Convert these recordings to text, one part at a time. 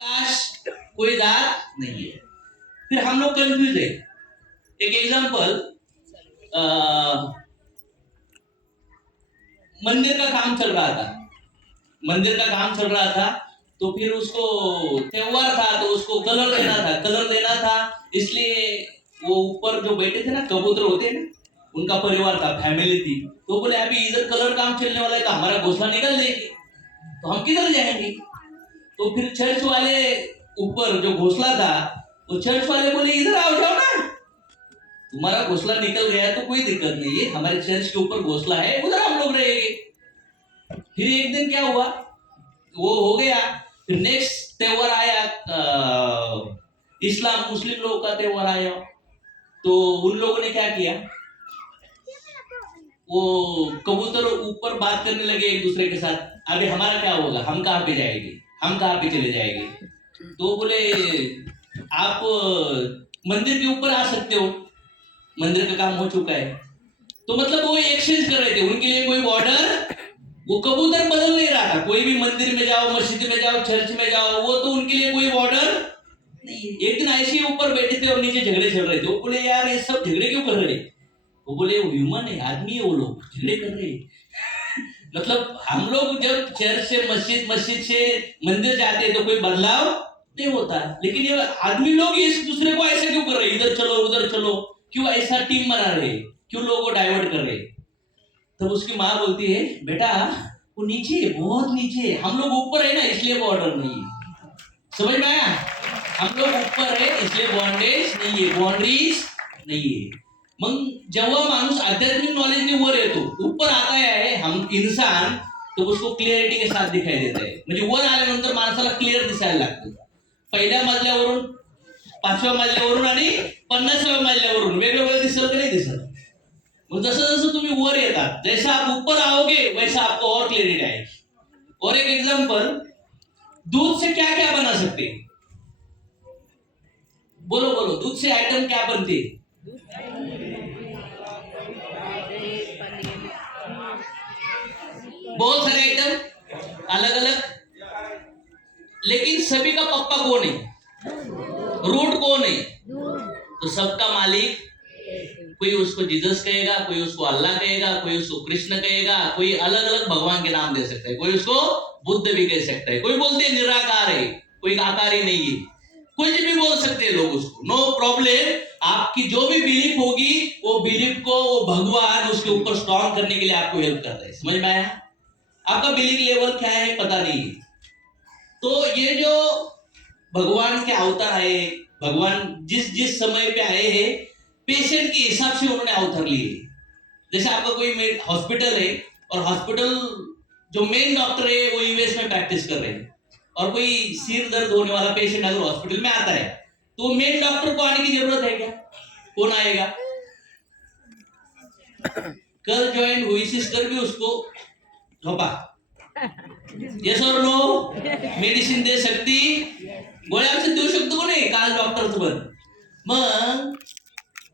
प्रकाश कोई दात नहीं है। फिर हम लोग कंफ्यूज है। एक एग्जांपल, मंदिर का काम चल रहा था। मंदिर का काम चल रहा था तो फिर उसको त्योहार था तो उसको कलर देना था। इसलिए वो ऊपर जो बैठे थे ना, कबूतर होते हैं ना, उनका परिवार था, फैमिली थी। तो बोले अभी इधर कलर काम चलने वाला है तो हमारा घोंसला निकल जाएगी, तो हम किधर जाएंगे। तो फिर चर्च वाले ऊपर जो घोंसला था, वो चर्च वाले बोले इधर आओ जाओ ना, तुम्हारा घोंसला निकल गया तो कोई दिक्कत नहीं है, हमारे चर्च के ऊपर घोंसला है, उधर हम लोग रहेंगे। फिर एक दिन क्या हुआ, वो हो गया। फिर नेक्स्ट त्योहार आया, इस्लाम मुस्लिम लोगों का त्योहार आया। तो उन लोगों ने क्या किया, वो कबूतर ऊपर बात करने लगे एक दूसरे के साथ, अभी हमारा क्या होगा, हम कहाँ पे जाएंगे, हम कहाँ पे चले जाएंगे। तो बोले आप मंदिर के ऊपर आ सकते हो, मंदिर का काम हो चुका है। तो मतलब वो एक्सचेंज कर रहे थे, उनके लिए कोई बॉर्डर, वो कबूतर बदल नहीं रहा था। कोई भी मंदिर में जाओ, मस्जिद में जाओ, चर्च में जाओ, वो तो उनके लिए कोई बॉर्डर नहीं। एक दिन ऐसे ही ऊपर बैठे थे और नीचे झगड़े चल रहे थे। वो बोले यार ये सब झगड़े क्यों कर रहे। वो बोले वो ह्यूमन है, आदमी है, वो लोग झगड़े कर रहे मतलब हम लोग जब चर्च से मस्जिद से मंदिर जाते हैं तो कोई बदलाव नहीं होता, लेकिन ये आदमी लोग एक दूसरे को ऐसे क्यों कर रहे, इधर चलो उधर चलो, क्यों ऐसा टीम बना रहे, क्यों लोगों को डाइवर्ट कर रहे। तब उसकी माँ बोलती है बेटा वो नीचे है, बहुत नीचे है, हम लोग ऊपर है ना इसलिए बॉर्डर नहीं है। समझ में आया, हम लोग ऊपर है इसलिए बॉन्डेज नहीं है, बाउंड्रीज नहीं है। मग जेव्हा माणूस आध्यात्मिक नॉलेजने वर येतो, ऊपर आता है हम इंसान, तो उसको क्लिअरिटी के साथ दिखाई देत आहे। म्हणजे वर आल्यानंतर माणसाला क्लिअर दिसायला लागतं। पहिल्या मजल्यावरून, 5व्या मजल्यावरून आणि 50व्या मजल्यावरून वेगवेगळं दिसलं की नहीं दिसत। जैसे जैसे तुम्हें वर येतात, जैसा आप ऊपर आओगे वैसा आपको और क्लियरिटी आएगी। और एक एग्जांपल, दूध से क्या क्या बना सकते हैं, बोलो बोलो, दूध से आइटम क्या बनते हैं। बहुत सारे आइटम अलग अलग, लेकिन सभी का पप्पा कौन है, रूट कौन है, तो सबका मालिक। कोई उसको जीसस कहेगा, कोई उसको अल्लाह कहेगा, कोई उसको कृष्ण कहेगा, कोई अलग अलग भगवान के नाम दे सकता है, कोई उसको बुद्ध भी कह सकता है, कोई बोलते हैं निराकार है, कोई आकार ही नहीं है, कुछ भी बोल सकते हैं लोग उसको, नो प्रॉब्लम। आपकी जो भी बिलीफ होगी वो बिलीफ को वो भगवान उसके ऊपर स्ट्रॉन्ग करने के लिए आपको हेल्प करता है। समझ में आया, आपका बिलीफ लेवल क्या है पता नहीं। तो ये जो भगवान के अवतार है, भगवान जिस जिस समय पे आए हैं पेशेंट के हिसाब से उन्होंने अवतार लिए। जैसे आपका कोई हॉस्पिटल है और हॉस्पिटल जो मेन डॉक्टर है वो यूएस में प्रैक्टिस कर रहे हैं, और कोई सिर दर्द होने वाला पेशेंट अगर हॉस्पिटल में आता है तो मेन डॉक्टर को आने की जरूरत है क्या, कौन आएगा। कल ज्वाइन हुई सिस्टर भी उसको झोपा, यस और नो, मेडिसिन दे सकती, गोळ्या औषध देऊ शकतो कोणी, काल डॉक्टरच बन। मग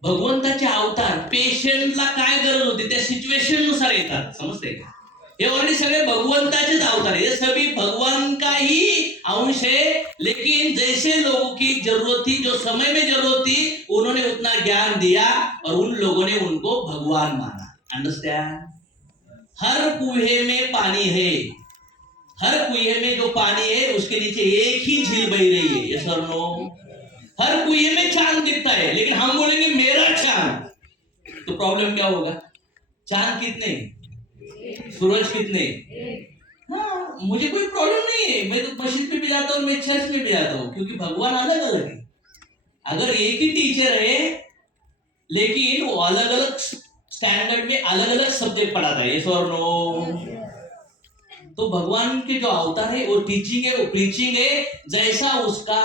भगवंताचे अवतार पेशंटला काय गरज होती त्या सिच्युएशन नुसार येतात, समजते का। ये ऑलरेडी सगळे भगवंताचेच अवतार है, ये सभी भगवान का ही अंश है, लेकिन जैसे लोगों की जरूरत थी, जो समय में जरूरत थी, उन्होंने उतना ज्ञान दिया और उन लोगों ने उनको भगवान माना। अंडरस्टैंड, हर कुएं में पानी है, हर कुएं में जो पानी है उसके नीचे एक ही झील बह रही है, यस और नो। हर कुएं में चांद दिखता है, लेकिन हम बोलेंगे मेरा चांद, तो प्रॉब्लम क्या होगा। चांद कितने, सूरज कितने, हाँ मुझे कोई प्रॉब्लम नहीं है, मैं तो मस्जिद में भी जाता हूँ, मैं चर्च में भी जाता हूँ, क्योंकि भगवान अलग अलग है। अगर एक ही टीचर है लेकिन वो अलग अलग स्टैंडर्ड में अलग अलग सब्जेक्ट पढ़ाता है, यस और नो। तो भगवान के जो अवतार है वो टीचिंग है, वो प्रीचिंग है, जैसा उसका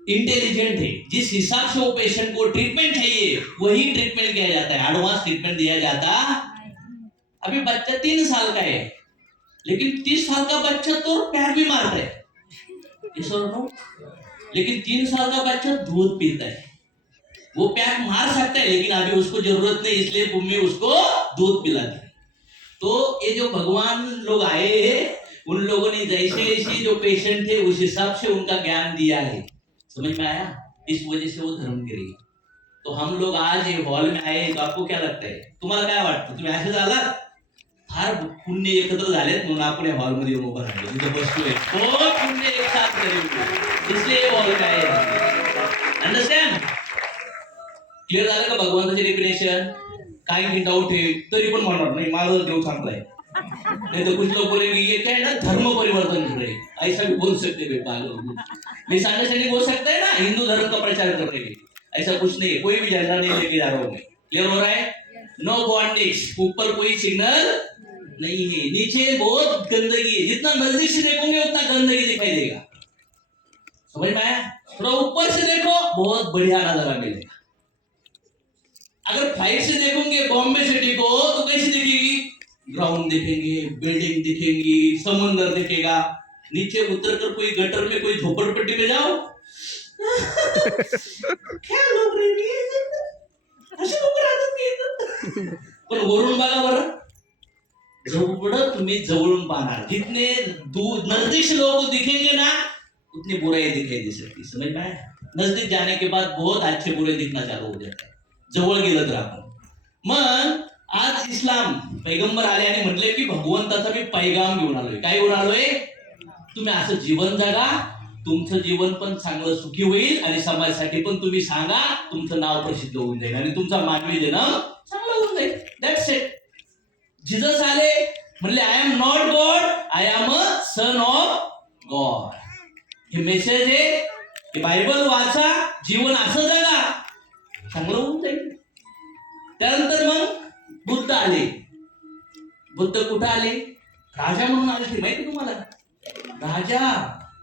इंटेलिजेंट है, जिस हिसाब से वो पेशेंट को ट्रीटमेंट चाहिए वही ट्रीटमेंट किया जाता है, एडवांस ट्रीटमेंट दिया जाता। अभी बच्चा 3 साल का है, लेकिन 30 साल का बच्चा तो पैर भी मारता है, यस और नो। लेकिन 3 साल का बच्चा दूध पीता है, वो पैर मार सकता है, लेकिन अभी उसको जरूरत नहीं, इसलिए मम्मी उसको दूध पिलाती है। तो ये जो भगवान लोग आए हैं उन लोगों ने जैसे जैसे जो पेशेंट थे उस हिसाब से उनका ज्ञान दिया है, समझ में आया? इस वजह से वो धर्म गिरे। तो हम लोग आज ये हॉल में आए तो आपको क्या लगता है, तुम्हाला काय वाटतं? तुम्ही असेच आलात? फार पुण्य एकत्र झालेत म्हणून आपण या हॉलमध्ये येऊन उभं राहिलो, तिथे बसतोय, तो पुण्य एक साथ करेल, इसलिए हॉल में आए। अंडरस्टँड? क्लिअर झालं का भगवंताचे डेफिनेशन? काही की डाऊट आहे तरी पण म्हणणार नाही माझा देव चांगला आहे, नहीं तो कुछ लोग बोलेंगे ये क्या है ना, धर्म परिवर्तन कर रहे हैं, ऐसा भी बोल सकते हैं पागल। मिसअंडरस्टैंडिंग बोल सकता है ना, हिंदू धर्म का प्रचार कर रहे हैं, ऐसा कुछ नहीं है, कोई भी झंडा नहीं लेके जा रहा हूं मैं। क्लियर हो रहा है? नो बॉन्डेज, ऊपर कोई सिग्नल नहीं है, नीचे बहुत गंदगी है, जितना नजदीक से देखोगे उतना गंदगी दिखाई देगा, समझ में आया? थोड़ा ऊपर से देखो बहुत बढ़िया नजारा मिलेगा। अगर फ्लाइट से देखोगे, बॉम्बे सिटी को, तो कैसी दिखेगी? ग्राउंड दिखेंगे, बिल्डिंग दिखेंगी, समुद्र दिखेगा। नीचे उतरकर कोई गटर में, कोई झोपड़पट्टी में जाओ, क्या लोग रहते, असे लोक राहतात की इथं? पण वरून बघा बरं, जेवढं तुम्ही जवळून पाहणार, जितने दूर नजदीक से लोग दिखेंगे ना उतनी बुराई दिखाई दे सकती, समझ में आया? नजदीक जाने के बाद बहुत अच्छे बुरे दिखना चालू हो जाता है, जवळ गेलं तर आपण। मग आज इस्लाम पैगंबर आले आणि म्हटले की भगवंताचा मी पैगाम घेऊन आलोय। काय घेऊन आलोय? तुम्ही असं जीवन जगा, तुमचं जीवन पण चांगलं सुखी होईल आणि समाजासाठी पण तुम्ही सांगा, तुमचं नाव प्रसिद्ध होऊन जाईल आणि तुमचा मानवी जन्म चांगला होऊन जाईल। That's it. जीसस आले म्हणले I am not God, I am a son of God. हे मेसेज आहे, हे बायबल वाचा, जीवन असं जगा, चांगलं होऊन जाईल। त्यानंतर मग बुद्ध आले। बुद्ध कुठं आले? राजा म्हणून आले ते माहिती तुम्हाला? राजा,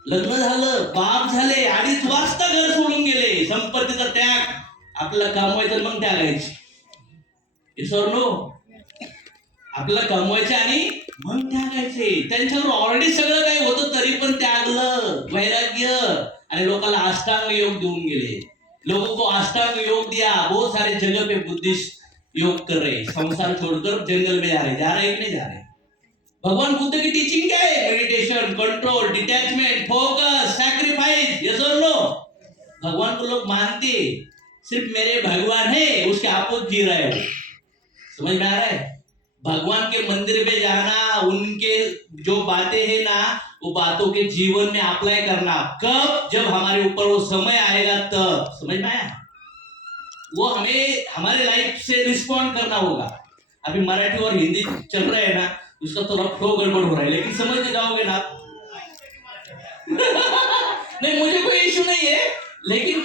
लग्न झालं, बाप झाले, 2:30 वाजता घर सोडून गेले, संपत्तीचा त्याग, आपल्याला कमवायचं मग त्यागायचे, आपल्याला कमवायचे आणि मग त्यागायचे। त्यांच्यावर ऑलरेडी सगळं काही होतं तरी पण त्यागलं, वैराग्य, आणि लोकांना अष्टांग योग देऊन गेले। लोगों को अष्टांग योग दिया, बहुत सारे जगह पे बुद्धिस्ट योग कर रहे, संसार छोड़कर जंगल में जा रहे कि नहीं जा रहे? भगवान बुद्ध की टीचिंग क्या है? Meditation, control, detachment, focus, sacrifice, yes और नो? भगवान को लोग मानते सिर्फ मेरे भगवान है, उसके आपोजिट जी रहे हो, समझ में आ रहा है? भगवान के मंदिर में जाना, उनके जो बातें हैं ना, वो बातों के जीवन में अप्लाई करना, कब? जब हमारे ऊपर वो समय आएगा तब, समझ में आया? वो हमें हमारे लाइफ से रिस्पॉन्ड करना होगा। अभी मराठी और हिंदी चल रहा है ना, उसका थोड़ा फ्लो गड़बड़ हो रहा है, लेकिन समझ के जाओगे ना नहीं, मुझे कोई इशू नहीं है, लेकिन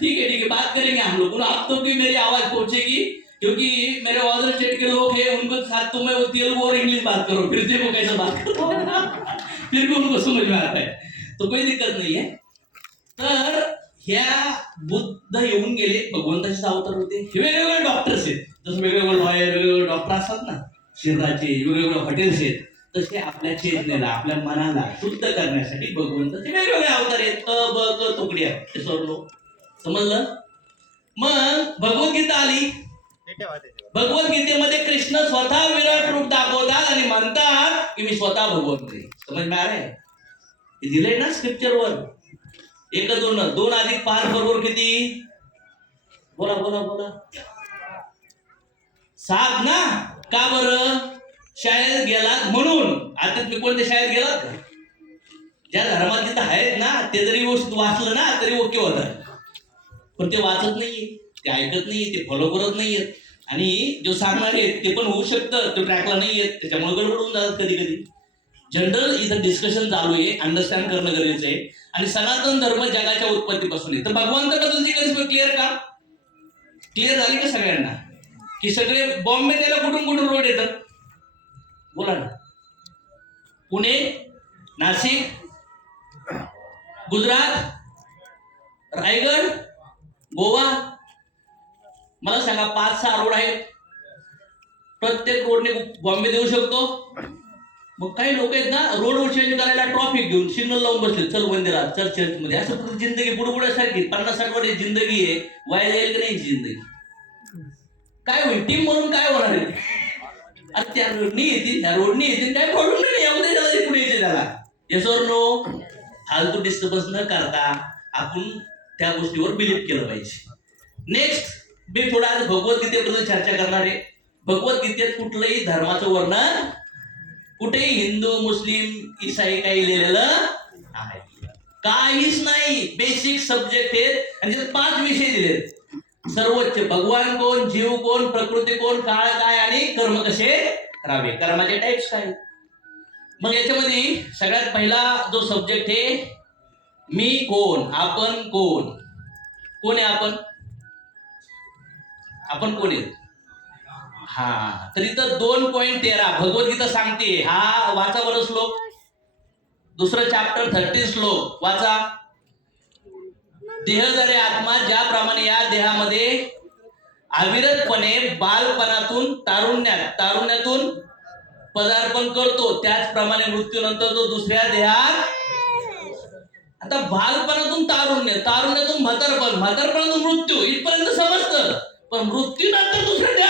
ठीक है, बात करेंगे हम लोग, आप तो भी मेरी आवाज पहुंचेगी, क्योंकि मेरे अदर स्टेट के लोग हैं, उनको साथ तो मैं वो तेलुगु और इंग्लिश बात करो, फिर देखो कैसे बात करो फिर भी उनको समझ में आता है, तो कोई दिक्कत नहीं है। तर ह्या बुद्ध येऊन गेले, भगवंताचे अवतार होते, हे वेगवेगळे डॉक्टर्स आहेत, जसं वेगवेगळे लॉयर, वेगवेगळे डॉक्टर असतात ना शरीराचे, वेगवेगळे हॉटेल्स आहेत, तसे आपल्या चेतनेला, आपल्या मनाला शुद्ध करण्यासाठी भगवंताचे वेगवेगळे अवतार आहेत, ब क तुकड्या, हे सर्व समजलं? मग भगवद्गीता आली, भगवद्गीतेमध्ये कृष्ण स्वतः विराट रूप दाखवतात आणि म्हणतात की मी स्वतः भगवंत आहे, समज में आ रहा है? हे दिलंय ना स्क्रिप्चरवर, 1 2 2 अधिक 5 बरोबर किती? बोला बोला बोला, 7 ना? का बरं? शाळेत गेलात म्हणून। आता तुम्ही कोणत्या शाळेत गेलात? ज्या धर्मात तिथं आहेत ना, ते जरी व्यवस्थित वाचलं ना तरी ओके होतं, पण ते वाचत नाहीये, ते ऐकत नाहीये, ते फॉलो करत नाहीयेत, आणि जो सांगणार आहेत ते पण होऊ शकतं तो ट्रॅकला नाही येत, त्याच्यामुळे गडबड होऊन जातात कधी कधी। जनरल इथं डिस्कशन चालू आहे, अंडरस्टँड करणं गरजेचं आहे। आणि सनातन धर्म जगाच्या उत्पत्तीपासून आहे, तर भगवंताबद्दलची कन्सेप्ट क्लिअर का? क्लिअर झाली का सगळ्यांना? की सगळे बॉम्बे त्याला कुठून कुठून रोड येतात? बोला ना, पुणे, नाशिक, गुजरात, रायगड, गोवा, मला सांगा 5-6 रोड आहेत, प्रत्येक रोडने बॉम्बे देऊ शकतो? मग काही लोक आहेत ना रोड चेंज करायला ट्रॉफिक घेऊन सिग्नल लावून बसले, चल मंदिरात, चल चर्चमध्ये, असं जिंदगी पुढे सारखी 50-60 वर्षाची जिंदगी आहे, वाया जाईल की नाही जिंदगी? काय होईल? टीम म्हणून काय होणार आहे? अरे त्या रोडनी येतील, ह्या रोडनी येतील, काय प्रॉब्लेम नाही, येऊन दे त्याला, इकडे यायचे त्याला. येस और नो? फालतू डिस्टर्बन्स न करता आपण त्या गोष्टीवर बिलीव्ह केलं पाहिजे. नेक्स्ट मी थोडा आज भगवद्गीतेबद्दल चर्चा करणार आहे. भगवद्गीतेत कुठलंही धर्माचं वर्णन कुठेही हिंदू मुस्लिम ईसाई काही लिहिलेलं आहे काहीच नाही. बेसिक सब्जेक्ट आहेत आणि त्यात 5 विषय दिलेत. सर्वोच्च भगवान कोण, जीव कोण, प्रकृती कोण, काळ काय आणि कर्म कसे करावे, कर्माचे टाइप्स काय. मग याच्यामध्ये सगळ्यात पहिला जो सब्जेक्ट आहे मी कोण, आपण कोण. कोण आहे आपण? आपण कोण आहे? हा, तर इथं 2.13 भगवद्गीता सांगते. हा वाचा बरं श्लोक, दुसरं चॅप्टर 13 श्लोक वाचा. देह जरे आत्मा ज्याप्रमाणे या देहामध्ये अविरतपणे बालपणातून तारुण्यातून पदार्पण करतो, त्याचप्रमाणे मृत्यूनंतर तो दुसऱ्या देहात. आता बालपणातून तारुण्यातून म्हातारपण, म्हातारपणातून मृत्यू इथपर्यंत समजतं, पण मृत्यूनंतर दुसऱ्या